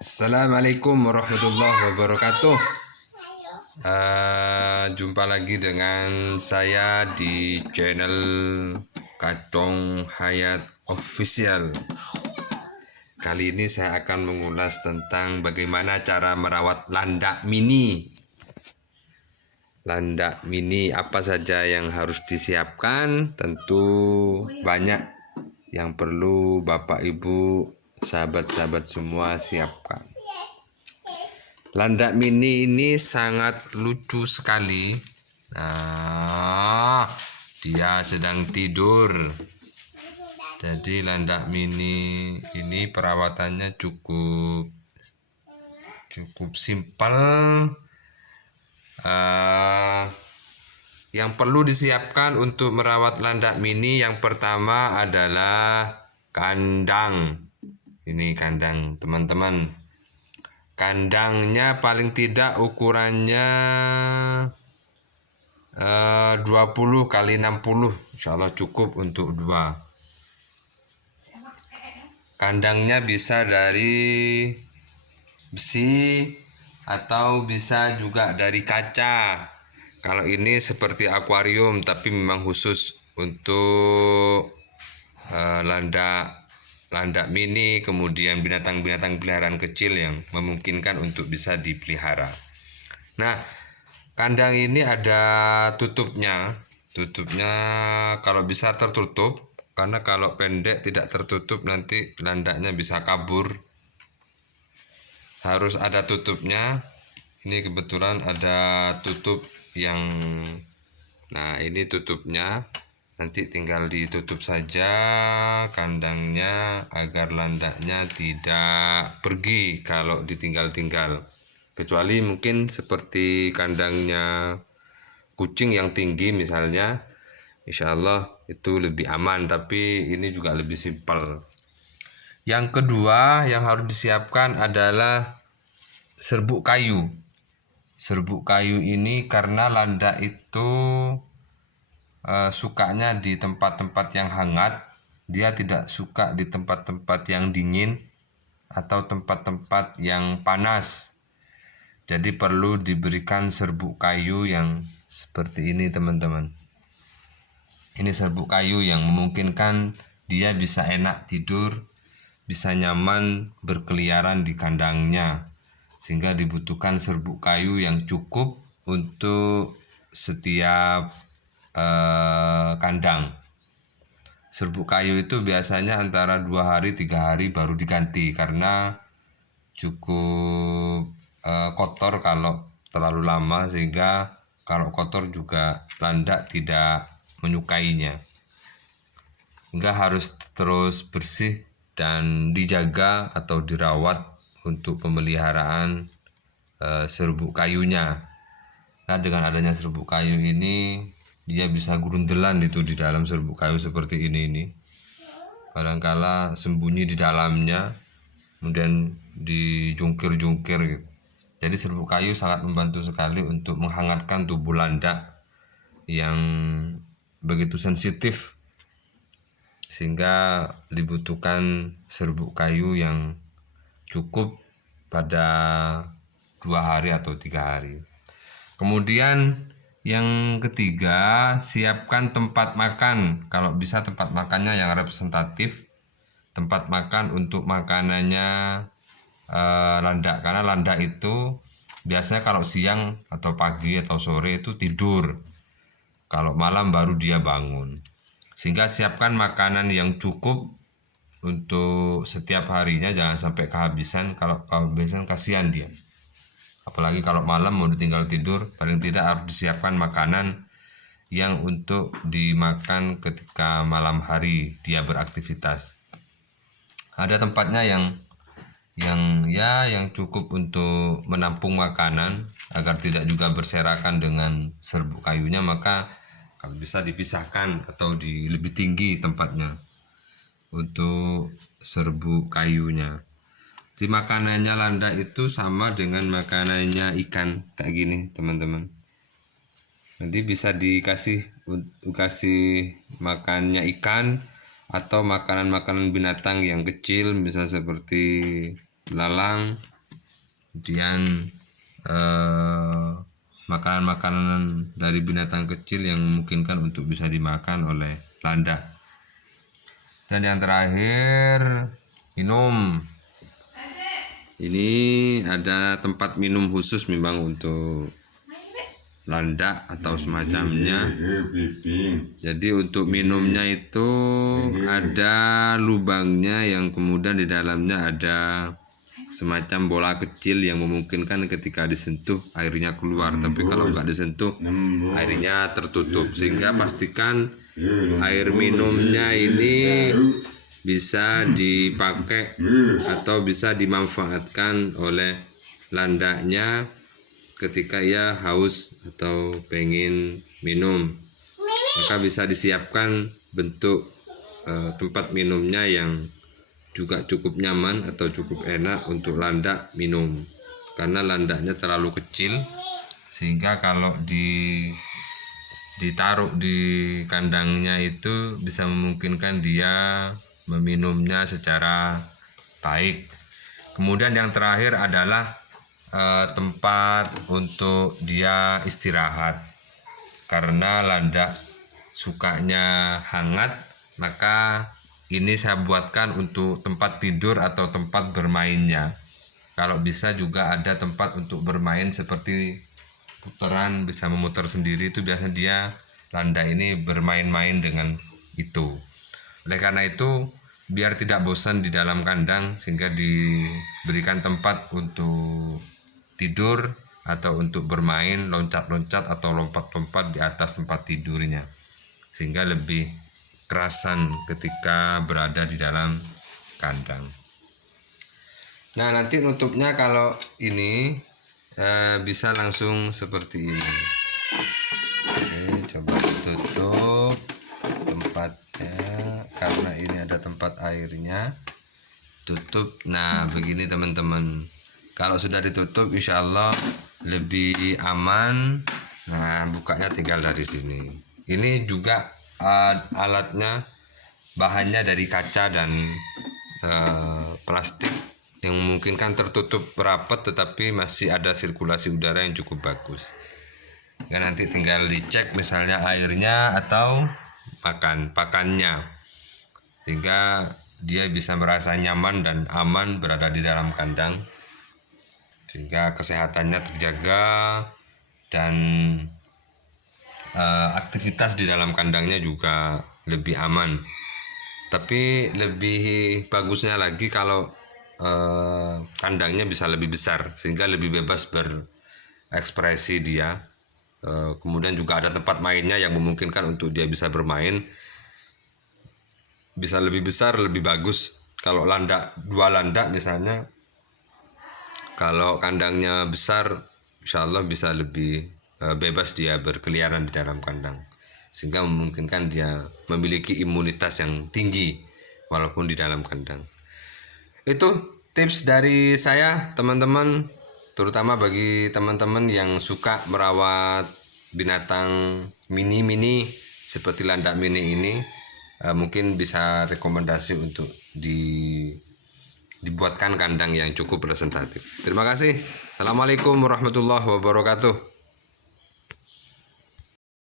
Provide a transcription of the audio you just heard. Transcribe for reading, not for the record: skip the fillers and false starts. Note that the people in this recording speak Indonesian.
Assalamualaikum warahmatullahi wabarakatuh. Jumpa lagi dengan saya di channel Kadong Hayat Official. Kali ini saya akan mengulas tentang bagaimana cara merawat landak mini. Landak mini apa saja yang harus disiapkan? Tentu banyak yang perlu Bapak Ibu, sahabat-sahabat semua siapkan. Landak mini ini sangat lucu sekali. Nah, dia sedang tidur. Jadi landak mini ini perawatannya cukup simpel. Yang perlu disiapkan untuk merawat landak mini yang pertama adalah kandang. Ini kandang teman-teman. Kandangnya paling tidak ukurannya 20 kali 60, insya Allah cukup untuk 2. Kandangnya bisa dari besi atau bisa juga dari kaca. Kalau ini seperti akuarium tapi memang khusus untuk landak mini, kemudian binatang-binatang peliharaan kecil yang memungkinkan untuk bisa dipelihara. Nah, kandang ini ada tutupnya. Tutupnya kalau bisa tertutup, karena kalau pendek tidak tertutup nanti landaknya bisa kabur. Harus ada tutupnya. Ini kebetulan ada tutup yang, nah ini tutupnya. Nanti tinggal ditutup saja kandangnya agar landaknya tidak pergi kalau ditinggal-tinggal. Kecuali mungkin seperti kandangnya kucing yang tinggi misalnya, insya Allah itu lebih aman, tapi ini juga lebih simpel. Yang kedua yang harus disiapkan adalah serbuk kayu. Serbuk kayu ini karena landak itu sukanya di tempat-tempat yang hangat, dia tidak suka di tempat-tempat yang dingin atau tempat-tempat yang panas. Jadi perlu diberikan serbuk kayu yang seperti ini teman-teman. Ini serbuk kayu yang memungkinkan dia bisa enak tidur, bisa nyaman berkeliaran di kandangnya. Sehingga dibutuhkan serbuk kayu yang cukup untuk setiap kandang. Serbuk kayu itu biasanya antara 2 hari 3 hari baru diganti karena cukup kotor kalau terlalu lama, sehingga kalau kotor juga landak tidak menyukainya. Hingga harus terus bersih dan dijaga atau dirawat untuk pemeliharaan serbuk kayunya. Nah, dengan adanya serbuk kayu ini dia bisa gerundelan itu di dalam serbuk kayu seperti ini. Kadangkala sembunyi di dalamnya, kemudian dijungkir-jungkir gitu. Jadi serbuk kayu sangat membantu sekali untuk menghangatkan tubuh landak yang begitu sensitif, sehingga dibutuhkan serbuk kayu yang cukup pada 2 hari atau 3 hari. Kemudian yang ketiga, siapkan tempat makan. Kalau bisa tempat makannya yang representatif, tempat makan untuk makanannya landak, karena landak itu biasanya kalau siang atau pagi atau sore itu tidur, kalau malam baru dia bangun. Sehingga siapkan makanan yang cukup untuk setiap harinya, jangan sampai kehabisan. Kalau kehabisan kasihan dia, apalagi kalau malam mau ditinggal tidur. Paling tidak harus disiapkan makanan yang untuk dimakan ketika malam hari dia beraktivitas. Ada tempatnya yang cukup untuk menampung makanan agar tidak juga berserakan dengan serbuk kayunya, maka kalau bisa dipisahkan atau lebih tinggi tempatnya untuk serbuk kayunya. Di makanannya landak itu sama dengan makanannya ikan kayak gini teman-teman. Nanti bisa dikasih makannya ikan atau makanan-makanan binatang yang kecil, misal seperti belalang, kemudian makanan-makanan dari binatang kecil yang memungkinkan untuk bisa dimakan oleh landak. Dan yang terakhir, minum. Ini ada tempat minum khusus memang untuk landak atau semacamnya. Jadi untuk minumnya itu ada lubangnya yang kemudian di dalamnya ada semacam bola kecil yang memungkinkan ketika disentuh airnya keluar, tapi kalau nggak disentuh airnya tertutup, sehingga pastikan air minumnya ini bisa dipakai atau bisa dimanfaatkan oleh landaknya ketika ia haus atau pengen minum. Maka bisa disiapkan bentuk tempat minumnya yang juga cukup nyaman atau cukup enak untuk landak minum, karena landaknya terlalu kecil sehingga kalau ditaruh di kandangnya itu bisa memungkinkan dia meminumnya secara baik. Kemudian yang terakhir adalah tempat untuk dia istirahat, karena landak sukanya hangat, maka ini saya buatkan untuk tempat tidur atau tempat bermainnya. Kalau bisa juga ada tempat untuk bermain seperti putaran, bisa memutar sendiri, itu biasanya dia landak ini bermain-main dengan itu. Oleh karena itu, biar tidak bosan di dalam kandang, sehingga diberikan tempat untuk tidur atau untuk bermain, loncat-loncat atau lompat-lompat di atas tempat tidurnya, sehingga lebih kerasan ketika berada di dalam kandang. Nah, nanti nutupnya kalau ini bisa langsung seperti ini. Oke, coba tutup tempatnya, karena ini ada tempat airnya. Tutup. Nah, begini teman-teman. Kalau sudah ditutup, insya Allah lebih aman. Nah, bukanya tinggal dari sini. Ini juga alatnya bahannya dari kaca dan plastik yang memungkinkan tertutup rapat, tetapi masih ada sirkulasi udara yang cukup bagus. Dan nanti tinggal dicek misalnya airnya atau pakannya, sehingga dia bisa merasa nyaman dan aman berada di dalam kandang, sehingga kesehatannya terjaga dan aktivitas di dalam kandangnya juga lebih aman. Tapi lebih bagusnya lagi kalau kandangnya bisa lebih besar, sehingga lebih bebas berekspresi dia. Kemudian juga ada tempat mainnya yang memungkinkan untuk dia bisa bermain. Bisa lebih besar, lebih bagus. Kalau dua landak misalnya, kalau kandangnya besar, insya Allah bisa lebih bebas dia berkeliaran di dalam kandang, sehingga memungkinkan dia memiliki imunitas yang tinggi walaupun di dalam kandang. Itu tips dari saya, teman-teman, terutama bagi teman-teman yang suka merawat binatang mini seperti landak mini ini, mungkin bisa rekomendasi untuk dibuatkan kandang yang cukup representatif. Terima kasih. Assalamualaikum warahmatullahi wabarakatuh.